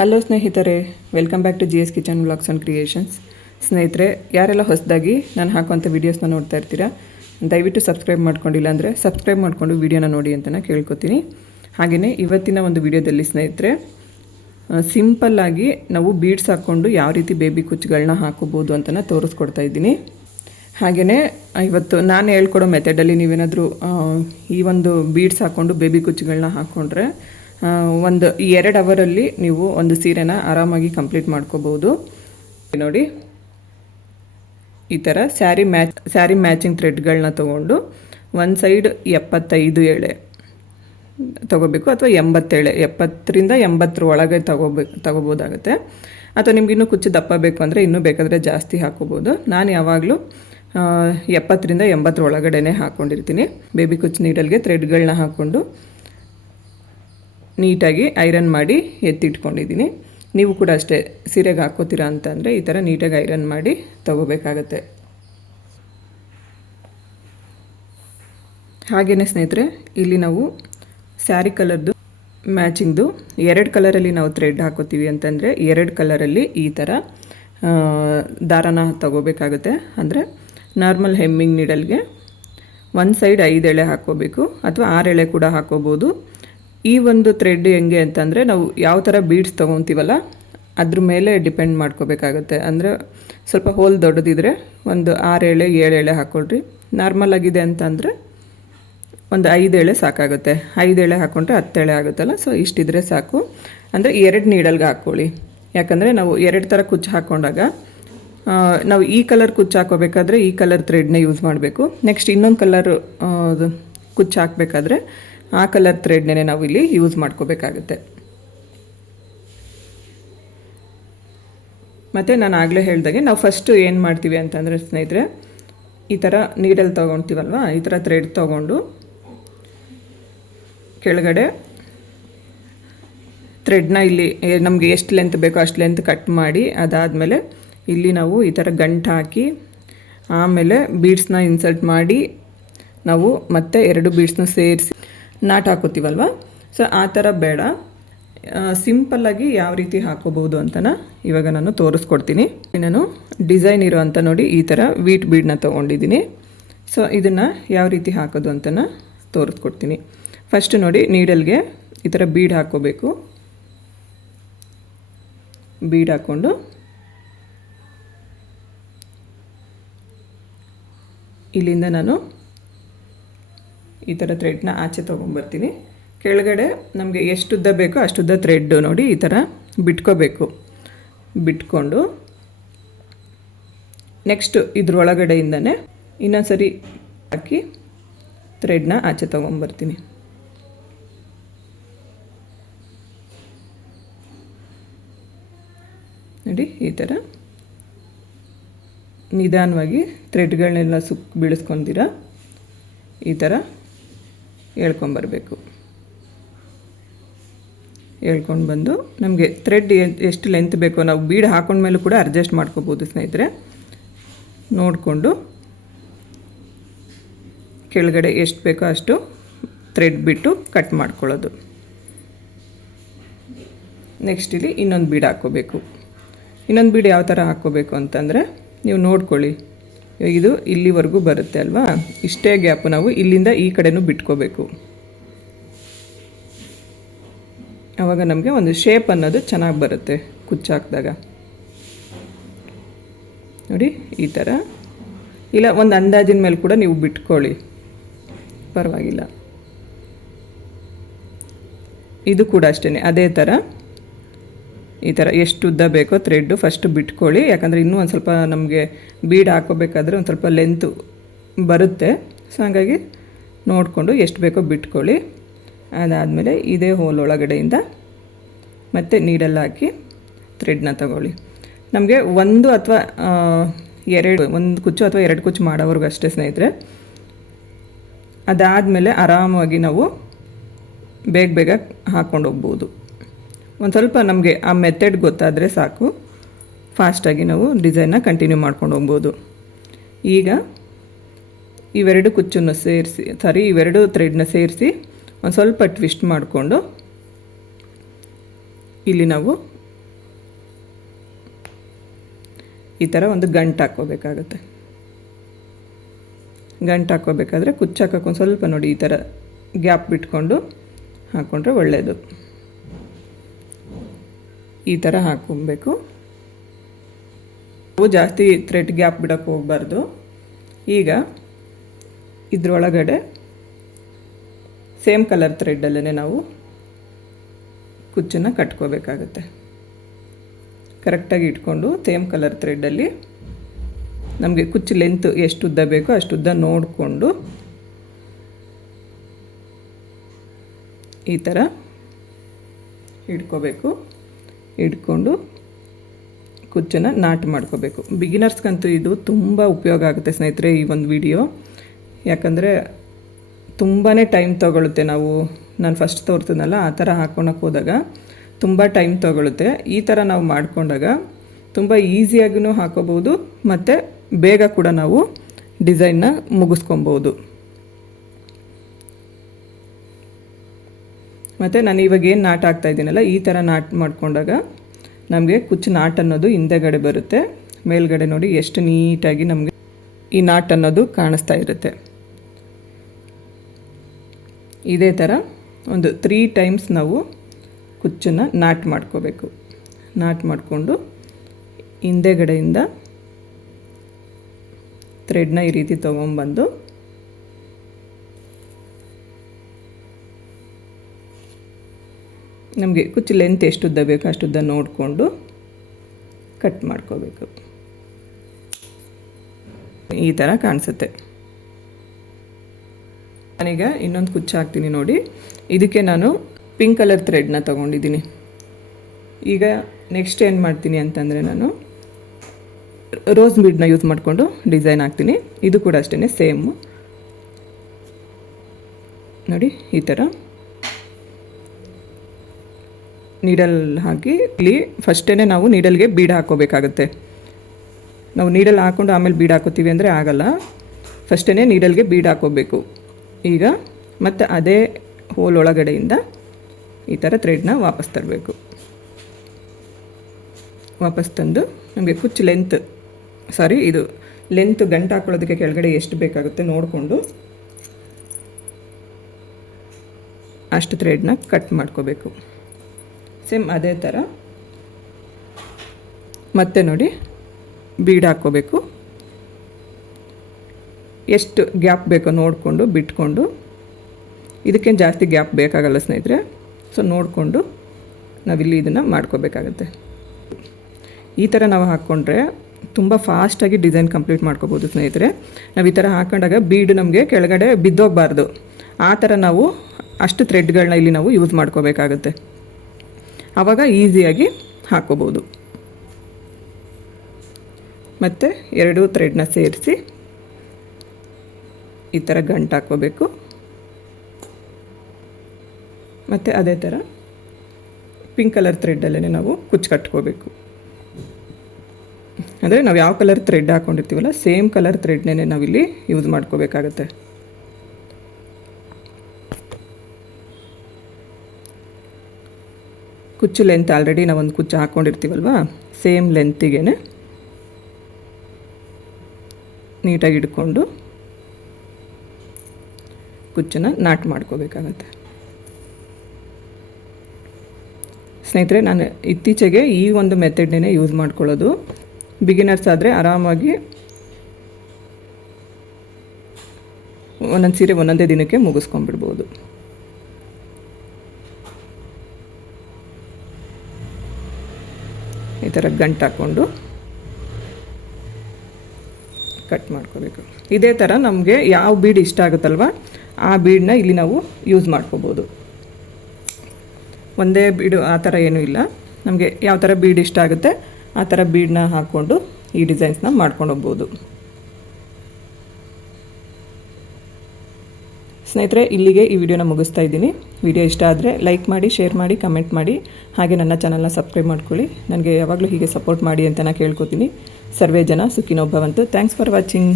Hello ಸ್ನೇಹಿತರೆ, welcome back to GS kitchen vlogs and creations. ಸ್ನೇಹಿತರೆ, ಯಾರೆಲ್ಲ ಹೊಸದಾಗಿ ನಾನು ಹಾಕುವಂಥ ವೀಡಿಯೋಸ್ನ ನೋಡ್ತಾ ಇರ್ತೀರಾ, ದಯವಿಟ್ಟು ಸಬ್ಸ್ಕ್ರೈಬ್ ಮಾಡ್ಕೊಂಡಿಲ್ಲ ಅಂದರೆ ಸಬ್ಸ್ಕ್ರೈಬ್ ಮಾಡಿಕೊಂಡು ವೀಡಿಯೋನ ನೋಡಿ ಅಂತ ನಾನು ಕೇಳ್ಕೊತೀನಿ. ಹಾಗೆಯೇ ಇವತ್ತಿನ ಒಂದು ವೀಡಿಯೋದಲ್ಲಿ ಸ್ನೇಹಿತರೆ, ಸಿಂಪಲ್ಲಾಗಿ ನಾವು ಬೀಡ್ಸ್ ಹಾಕ್ಕೊಂಡು ಯಾವ ರೀತಿ ಬೇಬಿ ಕುಚ್ಚುಗಳನ್ನ ಹಾಕೋಬೋದು ಅಂತ ತೋರಿಸ್ಕೊಡ್ತಾ ಇದ್ದೀನಿ. ಹಾಗೆಯೇ ಇವತ್ತು ನಾನು ಹೇಳ್ಕೊಡೋ ಮೆಥಡಲ್ಲಿ ನೀವೇನಾದರೂ ಈ ಒಂದು ಬೀಡ್ಸ್ ಹಾಕ್ಕೊಂಡು ಬೇಬಿ ಕುಚ್ಚುಗಳನ್ನ ಹಾಕ್ಕೊಂಡ್ರೆ ಒಂದು 2 ಅವರಲ್ಲಿ ನೀವು ಒಂದು ಸೀರೆನ ಆರಾಮಾಗಿ ಕಂಪ್ಲೀಟ್ ಮಾಡ್ಕೋಬೋದು. ನೋಡಿ, ಈ ಥರ ಸ್ಯಾರಿ ಮ್ಯಾಚಿಂಗ್ ಥ್ರೆಡ್ಗಳನ್ನ ತೊಗೊಂಡು ಒಂದು ಸೈಡ್ 75 ಎಳೆ ತೊಗೋಬೇಕು, ಅಥವಾ 80 ಎಳೆ, 70ರಿಂದ 80 ಒಳಗೆ ತಗೋಬೋದಾಗುತ್ತೆ. ಅಥವಾ ನಿಮ್ಗೆ ಇನ್ನೂ ಕುಚ್ಚು ದಪ್ಪ ಬೇಕು ಅಂದರೆ ಇನ್ನೂ ಬೇಕಾದರೆ ಜಾಸ್ತಿ ಹಾಕೋಬೋದು. ನಾನು ಯಾವಾಗಲೂ 70ರಿಂದ 80 ಒಳಗಡೆ ಹಾಕ್ಕೊಂಡಿರ್ತೀನಿ. ಬೇಬಿ ಕುಚ್ಚು ನೀಡಲ್ಗೆ ಥ್ರೆಡ್ಗಳನ್ನ ಹಾಕ್ಕೊಂಡು ನೀಟಾಗಿ ಐರನ್ ಮಾಡಿ ಎತ್ತಿಟ್ಕೊಂಡಿದ್ದೀನಿ. ನೀವು ಕೂಡ ಅಷ್ಟೇ, ಸೀರೆಗೆ ಹಾಕೋತೀರಾ ಅಂತಂದರೆ ಈ ಥರ ನೀಟಾಗಿ ಐರನ್ ಮಾಡಿ ತಗೋಬೇಕಾಗತ್ತೆ. ಹಾಗೆಯೇ ಸ್ನೇಹಿತರೆ, ಇಲ್ಲಿ ನಾವು ಸ್ಯಾರಿ ಕಲರ್ದು ಮ್ಯಾಚಿಂಗ್ದು 2 ಕಲರಲ್ಲಿ ನಾವು ಥ್ರೆಡ್ ಹಾಕೋತೀವಿ ಅಂತಂದರೆ 2 ಕಲರಲ್ಲಿ ಈ ಥರ ದಾರನ ತಗೋಬೇಕಾಗುತ್ತೆ. ಅಂದರೆ ನಾರ್ಮಲ್ ಹೆಮ್ಮಿಂಗ್ ನೀಡಲ್ಗೆ ಒಂದು ಸೈಡ್ 5 ಎಳೆ ಹಾಕ್ಕೋಬೇಕು, ಅಥವಾ 6 ಎಳೆ ಕೂಡ ಹಾಕ್ಕೋಬೋದು. ಈ ಒಂದು ಥ್ರೆಡ್ ಹೆಂಗೆ ಅಂತಂದರೆ, ನಾವು ಯಾವ ಥರ ಬೀಡ್ಸ್ ತೊಗೊತೀವಲ್ಲ ಅದ್ರ ಮೇಲೆ ಡಿಪೆಂಡ್ ಮಾಡ್ಕೋಬೇಕಾಗುತ್ತೆ. ಅಂದರೆ ಸ್ವಲ್ಪ ಹೋಲ್ ದೊಡ್ಡದಿದ್ರೆ ಒಂದು 6 ಎಳೆ 7 ಎಳೆ ಹಾಕ್ಕೊಳ್ರಿ. ನಾರ್ಮಲ್ ಆಗಿದೆ ಅಂತಂದರೆ ಒಂದು 5 ಎಳೆ ಸಾಕಾಗುತ್ತೆ. 5 ಎಳೆ ಹಾಕ್ಕೊಂಡ್ರೆ 10 ಎಳೆ ಆಗುತ್ತಲ್ಲ, ಸೊ ಇಷ್ಟಿದ್ರೆ ಸಾಕು. ಅಂದರೆ 2 ನೀಡಲ್ಗೆ ಹಾಕ್ಕೊಳ್ಳಿ. ಯಾಕಂದರೆ ನಾವು 2 ಥರ ಕುಚ್ಚು ಹಾಕ್ಕೊಂಡಾಗ ನಾವು ಈ ಕಲರ್ ಕುಚ್ಚು ಹಾಕೋಬೇಕಾದ್ರೆ ಈ ಕಲರ್ ಥ್ರೆಡ್ನ ಯೂಸ್ ಮಾಡಬೇಕು. ನೆಕ್ಸ್ಟ್ ಇನ್ನೊಂದು ಕಲರ್ ಕುಚ್ಚು ಹಾಕಬೇಕಾದ್ರೆ ಆ ಕಲರ್ ಥ್ರೆಡ್ನೇ ನಾವು ಇಲ್ಲಿ ಯೂಸ್ ಮಾಡ್ಕೋಬೇಕಾಗುತ್ತೆ. ಮತ್ತು ನಾನು ಆಗಲೇ ಹೇಳ್ದಾಗೆ ನಾವು ಫಸ್ಟು ಏನು ಮಾಡ್ತೀವಿ ಅಂತಂದರೆ ಸ್ನೇಹಿತರೆ, ಈ ಥರ ನೀಡಲ್ ತೊಗೊಳ್ತೀವಲ್ವ, ಈ ಥರ ಥ್ರೆಡ್ ತೊಗೊಂಡು ಕೆಳಗಡೆ ಥ್ರೆಡ್ನ ಇಲ್ಲಿ ನಮಗೆ ಎಷ್ಟು ಲೆಂತ್ ಬೇಕೋ ಅಷ್ಟು ಲೆಂತ್ ಕಟ್ ಮಾಡಿ, ಅದಾದಮೇಲೆ ಇಲ್ಲಿ ನಾವು ಈ ಥರ ಗಂಟು ಹಾಕಿ ಆಮೇಲೆ ಬೀಡ್ಸ್ನ ಇನ್ಸರ್ಟ್ ಮಾಡಿ ನಾವು ಮತ್ತೆ 2 ಬೀಡ್ಸ್ನ ಸೇರಿಸಿ ನಾಟ್ ಹಾಕೋತೀವಲ್ವ. ಸೊ ಆ ಥರ ಬೇಡ, ಸಿಂಪಲ್ಲಾಗಿ ಯಾವ ರೀತಿ ಹಾಕೋಬೋದು ಅಂತ ಇವಾಗ ನಾನು ತೋರಿಸ್ಕೊಡ್ತೀನಿ. ನಾನು ಡಿಸೈನ್ ಇರೋ ಅಂತ ನೋಡಿ ಈ ಥರ ವೀಟ್ ಬೀಡನ್ನ ತೊಗೊಂಡಿದ್ದೀನಿ. ಸೊ ಇದನ್ನು ಯಾವ ರೀತಿ ಹಾಕೋದು ಅಂತ ತೋರಿಸ್ಕೊಡ್ತೀನಿ. ಫಸ್ಟ್ ನೋಡಿ, ನೀಡಲ್ಗೆ ಈ ಥರ ಬೀಡ್ ಹಾಕ್ಕೋಬೇಕು. ಬೀಡ್ ಹಾಕ್ಕೊಂಡು ಇಲ್ಲಿಂದ ನಾನು ಈ ಥರ ಥ್ರೆಡ್ನ ಆಚೆ ತೊಗೊಂಬರ್ತೀನಿ. ಕೆಳಗಡೆ ನಮಗೆ ಎಷ್ಟು ಉದ್ದ ಬೇಕೋ ಅಷ್ಟುದ್ದ ಥ್ರೆಡ್ ನೋಡಿ ಈ ಥರ ಬಿಟ್ಕೋಬೇಕು. ಬಿಟ್ಕೊಂಡು ನೆಕ್ಸ್ಟ್ ಇದ್ರೊಳಗಡೆಯಿಂದನೇ ಇನ್ನೊಂದು ಸರಿ ಹಾಕಿ ಥ್ರೆಡ್ನ ಆಚೆ ತೊಗೊಂಬರ್ತೀನಿ. ನೋಡಿ, ಈ ಥರ ನಿಧಾನವಾಗಿ ಥ್ರೆಡ್ಗಳನ್ನೆಲ್ಲ ಬೀಳಿಸ್ಕೊಂಡಿರ ಈ ಥರ ಎಳ್ಕೊಂಬರಬೇಕು. ಎಳ್ಕೊಂಡು ಬಂದು ನಮಗೆ ಥ್ರೆಡ್ ಎಷ್ಟು ಲೆಂತ್ ಬೇಕೋ ನಾವು ಬೀಡ್ ಹಾಕೊಂಡ್ಮೇಲೂ ಕೂಡ ಅಡ್ಜಸ್ಟ್ ಮಾಡ್ಕೋಬೋದು ಸ್ನೇಹಿತರೆ. ನೋಡಿಕೊಂಡು ಕೆಳಗಡೆ ಎಷ್ಟು ಬೇಕೋ ಅಷ್ಟು ಥ್ರೆಡ್ ಬಿಟ್ಟು ಕಟ್ ಮಾಡ್ಕೊಳ್ಳೋದು. ನೆಕ್ಸ್ಟ್ ಇಲ್ಲಿ ಇನ್ನೊಂದು ಬೀಡ್ ಹಾಕ್ಕೋಬೇಕು. ಇನ್ನೊಂದು ಬೀಡ್ ಯಾವ ಥರ ಹಾಕ್ಕೋಬೇಕು ಅಂತಂದರೆ, ನೀವು ನೋಡ್ಕೊಳ್ಳಿ, ಇದು ಇಲ್ಲಿವರೆಗೂ ಬರುತ್ತೆ ಅಲ್ವಾ, ಇಷ್ಟೇ ಗ್ಯಾಪು ನಾವು ಇಲ್ಲಿಂದ ಈ ಕಡೆನೂ ಬಿಟ್ಕೋಬೇಕು. ಆವಾಗ ನಮಗೆ ಒಂದು ಶೇಪ್ ಅನ್ನೋದು ಚೆನ್ನಾಗಿ ಬರುತ್ತೆ ಕುಚ್ಚು ಹಾಕಿದಾಗ. ನೋಡಿ, ಈ ಥರ. ಇಲ್ಲ ಒಂದು ಅಂದಾಜಿನ ಮೇಲೆ ಕೂಡ ನೀವು ಬಿಟ್ಕೊಳ್ಳಿ, ಪರವಾಗಿಲ್ಲ. ಇದು ಕೂಡ ಅಷ್ಟೇ, ಅದೇ ಥರ ಈ ಥರ ಎಷ್ಟು ಉದ್ದ ಬೇಕೋ ಥ್ರೆಡ್ಡು ಫಸ್ಟ್ ಬಿಟ್ಕೊಳ್ಳಿ. ಯಾಕಂದರೆ ಇನ್ನೂ ಒಂದು ಸ್ವಲ್ಪ ನಮಗೆ ಬೀಡ್ ಹಾಕೋಬೇಕಾದ್ರೆ ಒಂದು ಸ್ವಲ್ಪ ಲೆಂತು ಬರುತ್ತೆ. ಸೊ ಹಾಗಾಗಿ ನೋಡಿಕೊಂಡು ಎಷ್ಟು ಬೇಕೋ ಬಿಟ್ಕೊಳ್ಳಿ. ಅದಾದಮೇಲೆ ಇದೇ ಹೋಲ್ ಒಳಗಡೆಯಿಂದ ಮತ್ತೆ ನೀಡಲ್ಲಿ ಹಾಕಿ ಥ್ರೆಡ್ನ ತಗೊಳ್ಳಿ. ನಮಗೆ ಒಂದು ಕುಚ್ಚು ಅಥವಾ 2 ಕುಚ್ಚು ಮಾಡೋವರೆಗೂ ಅಷ್ಟೇ ಸ್ನೇಹಿತರೆ. ಅದಾದಮೇಲೆ ಆರಾಮಾಗಿ ನಾವು ಬೇಗ ಹಾಕ್ಕೊಂಡು ಹೋಗ್ಬೋದು. ಒಂದು ಸ್ವಲ್ಪ ನಮಗೆ ಆ ಮೆಥಡ್ ಗೊತ್ತಾದರೆ ಸಾಕು, ಫಾಸ್ಟಾಗಿ ನಾವು ಡಿಸೈನ್ನ ಕಂಟಿನ್ಯೂ ಮಾಡ್ಕೊಂಡು ಹೋಗ್ಬೋದು. ಈಗ ಇವೆರಡು ಕುಚ್ಚನ್ನು ಸೇರಿಸಿ ಇವೆರಡು ಥ್ರೆಡ್ನ ಸೇರಿಸಿ ಒಂದು ಸ್ವಲ್ಪ ಟ್ವಿಸ್ಟ್ ಮಾಡಿಕೊಂಡು ಇಲ್ಲಿ ನಾವು ಈ ಥರ ಒಂದು ಗಂಟು ಹಾಕ್ಕೋಬೇಕಾಗುತ್ತೆ. ಗಂಟು ಹಾಕ್ಕೋಬೇಕಾದ್ರೆ ಕುಚ್ಚು ಹಾಕೋಕೆ ಸ್ವಲ್ಪ ನೋಡಿ ಈ ಥರ ಗ್ಯಾಪ್ ಬಿಟ್ಕೊಂಡು ಹಾಕ್ಕೊಂಡ್ರೆ ಒಳ್ಳೆಯದು. ಈ ಥರ ಹಾಕ್ಕೊಬೇಕು. ಜಾಸ್ತಿ ಥ್ರೆಡ್ ಗ್ಯಾಪ್ ಬಿಡೋಕ್ಕೆ ಹೋಗಬಾರ್ದು. ಈಗ ಇದ್ರೊಳಗಡೆ ಸೇಮ್ ಕಲರ್ ಥ್ರೆಡ್ಡಲ್ಲೇ ನಾವು ಕುಚ್ಚನ್ನು ಕಟ್ಕೋಬೇಕಾಗುತ್ತೆ. ಕರೆಕ್ಟಾಗಿ ಇಟ್ಕೊಂಡು ಸೇಮ್ ಕಲರ್ ಥ್ರೆಡ್ಡಲ್ಲಿ ನಮಗೆ ಕುಚ್ಚು ಲೆಂತ್ ಎಷ್ಟು ಉದ್ದ ಬೇಕೋ ಅಷ್ಟು ಉದ್ದ ನೋಡಿಕೊಂಡು ಈ ಥರ ಹಿಡ್ಕೋಬೇಕು. ಹಿಡ್ಕೊಂಡು ಕುಚ್ಚನ್ನು ನಾಟ್ ಮಾಡ್ಕೋಬೇಕು. ಬಿಗಿನರ್ಸ್ಗಂತೂ ಇದು ತುಂಬ ಉಪಯೋಗ ಆಗುತ್ತೆ ಸ್ನೇಹಿತರೆ ಈ ಒಂದು ವಿಡಿಯೋ. ಯಾಕಂದರೆ ತುಂಬಾ ಟೈಮ್ ತೊಗೊಳುತ್ತೆ. ನಾನು ಫಸ್ಟ್ ತೋರ್ತಿದ್ನಲ್ಲ ಆ ಥರ ಹಾಕ್ಕೊಳಕ್ಕೆ ಹೋದಾಗ ತುಂಬ ಟೈಮ್ ತೊಗೊಳುತ್ತೆ. ಈ ಥರ ನಾವು ಮಾಡಿಕೊಂಡಾಗ ತುಂಬ ಈಸಿಯಾಗಿಯೂ ಹಾಕೋಬೋದು ಮತ್ತು ಬೇಗ ಕೂಡ ನಾವು ಡಿಸೈನ್ನ ಮುಗಿಸ್ಕೊಬೋದು. ಮತ್ತು ನಾನು ಇವಾಗ ಏನು ನಾಟ್ ಹಾಕ್ತಾಯಿದ್ದೀನಲ್ಲ ಈ ಥರ ನಾಟ್ ಮಾಡಿಕೊಂಡಾಗ ನಮಗೆ ಕುಚ್ಚು ನಾಟ್ ಅನ್ನೋದು ಹಿಂದೆಗಡೆ ಬರುತ್ತೆ. ಮೇಲ್ಗಡೆ ನೋಡಿ ಎಷ್ಟು ನೀಟಾಗಿ ನಮಗೆ ಈ ನಾಟ್ ಅನ್ನೋದು ಕಾಣಿಸ್ತಾ ಇರುತ್ತೆ. ಇದೇ ಥರ ಒಂದು 3 ಟೈಮ್ಸ್ ನಾವು ಕುಚ್ಚನ್ನು ನಾಟ್ ಮಾಡ್ಕೋಬೇಕು. ನಾಟ್ ಮಾಡಿಕೊಂಡು ಹಿಂದೆಗಡೆಯಿಂದ ಥ್ರೆಡ್ನ ಈ ರೀತಿ ತೊಗೊಂಬಂದು ನಮಗೆ ಕುಚ್ಚು ಲೆಂತ್ ಎಷ್ಟು ಉದ್ದ ಬೇಕೋ ಅಷ್ಟು ಉದ್ದ ನೋಡಿಕೊಂಡು ಕಟ್ ಮಾಡ್ಕೋಬೇಕು. ಈ ಥರ ಕಾಣಿಸುತ್ತೆ. ನಾನೀಗ ಇನ್ನೊಂದು ಕುಚ್ಚು ಹಾಕ್ತೀನಿ ನೋಡಿ. ಇದಕ್ಕೆ ನಾನು ಪಿಂಕ್ ಕಲರ್ ಥ್ರೆಡ್ನ ತೊಗೊಂಡಿದ್ದೀನಿ. ಈಗ ನೆಕ್ಸ್ಟ್ ಏನು ಮಾಡ್ತೀನಿ ಅಂತಂದರೆ ನಾನು ರೋಸ್ ಬೀಡ್ನ ಯೂಸ್ ಮಾಡಿಕೊಂಡು ಡಿಸೈನ್ ಹಾಕ್ತೀನಿ. ಇದು ಕೂಡ ಅಷ್ಟೇ ಸೇಮು ನೋಡಿ. ಈ ಥರ ನೀಡಲ್ ಹಾಕಿ ಇಲ್ಲಿ ಫಸ್ಟೇ ನಾವು ನೀಡಲ್ಗೆ ಬೀಡ್ ಹಾಕ್ಕೋಬೇಕಾಗುತ್ತೆ. ನಾವು ನೀಡಲ್ ಹಾಕ್ಕೊಂಡು ಆಮೇಲೆ ಬೀಡ್ ಹಾಕೋತೀವಿ ಅಂದರೆ ಆಗಲ್ಲ. ಫಸ್ಟೇ ನೀಡಲ್ಗೆ ಬೀಡ್ ಹಾಕ್ಕೋಬೇಕು. ಈಗ ಮತ್ತು ಅದೇ ಹೋಲ್ ಒಳಗಡೆಯಿಂದ ಈ ಥರ ಥ್ರೆಡ್ನ ವಾಪಸ್ ತರಬೇಕು. ವಾಪಸ್ ತಂದು ನಮಗೆ ಕುಚ್ಚು ಇದು ಲೆಂತ್ ಗಂಟು ಹಾಕ್ಕೊಳ್ಳೋದಕ್ಕೆ ಕೆಳಗಡೆ ಎಷ್ಟು ಬೇಕಾಗುತ್ತೆ ನೋಡಿಕೊಂಡು ಅಷ್ಟು ಥ್ರೆಡ್ನ ಕಟ್ ಮಾಡ್ಕೋಬೇಕು. ಸೇಮ್ ಅದೇ ಥರ ಮತ್ತೆ ನೋಡಿ ಬೀಡ್ ಹಾಕ್ಕೋಬೇಕು. ಎಷ್ಟು ಗ್ಯಾಪ್ ಬೇಕೋ ನೋಡಿಕೊಂಡು ಬಿಟ್ಕೊಂಡು, ಇದಕ್ಕೇನು ಜಾಸ್ತಿ ಗ್ಯಾಪ್ ಬೇಕಾಗಲ್ಲ ಸ್ನೇಹಿತರೆ. ಸೊ ನೋಡಿಕೊಂಡು ನಾವಿಲ್ಲಿ ಇದನ್ನು ಮಾಡ್ಕೋಬೇಕಾಗತ್ತೆ. ಈ ಥರ ನಾವು ಹಾಕ್ಕೊಂಡ್ರೆ ತುಂಬ ಫಾಸ್ಟಾಗಿ ಡಿಸೈನ್ ಕಂಪ್ಲೀಟ್ ಮಾಡ್ಕೋಬೋದು ಸ್ನೇಹಿತರೆ. ನಾವು ಈ ಥರ ಹಾಕೊಂಡಾಗ ಬೀಡ್ ನಮಗೆ ಕೆಳಗಡೆ ಬಿದ್ದೋಗಬಾರ್ದು. ಆ ಥರ ನಾವು ಅಷ್ಟು ಥ್ರೆಡ್ಗಳನ್ನ ಇಲ್ಲಿ ನಾವು ಯೂಸ್ ಮಾಡ್ಕೋಬೇಕಾಗತ್ತೆ. ಆವಾಗ ಈಸಿಯಾಗಿ ಹಾಕ್ಕೋಬೋದು. ಮತ್ತು 2 ಥ್ರೆಡ್ನ ಸೇರಿಸಿ ಈ ಥರ ಗಂಟು ಹಾಕ್ಕೋಬೇಕು. ಮತ್ತು ಅದೇ ಥರ ಪಿಂಕ್ ಕಲರ್ ಥ್ರೆಡ್ಡಲ್ಲೇ ನಾವು ಕುಚ್ಚು ಕಟ್ಕೋಬೇಕು. ಅಂದರೆ ನಾವು ಯಾವ ಕಲರ್ ಥ್ರೆಡ್ ಹಾಕ್ಕೊಂಡಿರ್ತೀವಲ್ಲ ಸೇಮ್ ಕಲರ್ ಥ್ರೆಡ್ನೇ ನಾವಿಲ್ಲಿ ಯೂಸ್ ಮಾಡ್ಕೋಬೇಕಾಗತ್ತೆ. ಕುಚ್ಚು ಲೆಂತ್ ಆಲ್ರೆಡಿ ನಾವೊಂದು ಕುಚ್ಚು ಹಾಕ್ಕೊಂಡಿರ್ತೀವಲ್ವ, ಸೇಮ್ ಲೆಂತಿಗೆ ನೀಟಾಗಿ ಹಿಡ್ಕೊಂಡು ಕುಚ್ಚನ್ನು ನಾಟ್ ಮಾಡ್ಕೋಬೇಕಾಗತ್ತೆ. ಸ್ನೇಹಿತರೆ, ನಾನು ಇತ್ತೀಚೆಗೆ ಈ ಒಂದು ಮೆಥಡ್ನೇ ಯೂಸ್ ಮಾಡ್ಕೊಳ್ಳೋದು. ಬಿಗಿನರ್ಸ್ ಆದರೆ ಆರಾಮಾಗಿ ಒಂದೊಂದು ಸೀರೆ ಒಂದೊಂದೇ ದಿನಕ್ಕೆ ಮುಗಿಸ್ಕೊಂಡ್ಬಿಡ್ಬೋದು. ಈ ಥರ ಗಂಟು ಹಾಕ್ಕೊಂಡು ಕಟ್ ಮಾಡ್ಕೋಬೇಕು. ಇದೇ ಥರ ನಮಗೆ ಯಾವ ಬೀಡ್ ಇಷ್ಟ ಆಗುತ್ತಲ್ವ ಆ ಬೀಡನ್ನ ಇಲ್ಲಿ ನಾವು ಯೂಸ್ ಮಾಡ್ಕೋಬೋದು. ಒಂದೇ ಬೀಡು ಆ ಥರ ಏನೂ ಇಲ್ಲ. ನಮಗೆ ಯಾವ ಥರ ಬೀಡ್ ಇಷ್ಟ ಆಗುತ್ತೆ ಆ ಥರ ಬೀಡನ್ನ ಹಾಕ್ಕೊಂಡು ಈ ಡಿಸೈನ್ಸ್ನ ಮಾಡ್ಕೊಂಡು ಹೋಗ್ಬೋದು. ಸ್ನೇಹಿತರೆ, ಇಲ್ಲಿಗೆ ಈ ವಿಡಿಯೋನ ಮುಗಿಸ್ತಾ ಇದ್ದೀನಿ. ವಿಡಿಯೋ ಇಷ್ಟ ಆದರೆ ಲೈಕ್ ಮಾಡಿ, ಶೇರ್ ಮಾಡಿ, ಕಮೆಂಟ್ ಮಾಡಿ, ಹಾಗೆ ನನ್ನ ಚಾನಲ್ನ ಸಬ್ಸ್ಕ್ರೈಬ್ ಮಾಡ್ಕೊಳ್ಳಿ. ನನಗೆ ಯಾವಾಗಲೂ ಹೀಗೆ ಸಪೋರ್ಟ್ ಮಾಡಿ ಅಂತ ನಾನು ಕೇಳ್ಕೊತೀನಿ. ಸರ್ವೇ ಜನ ಸುಖಿನೋ ಭವಂತು. Thanks for watching.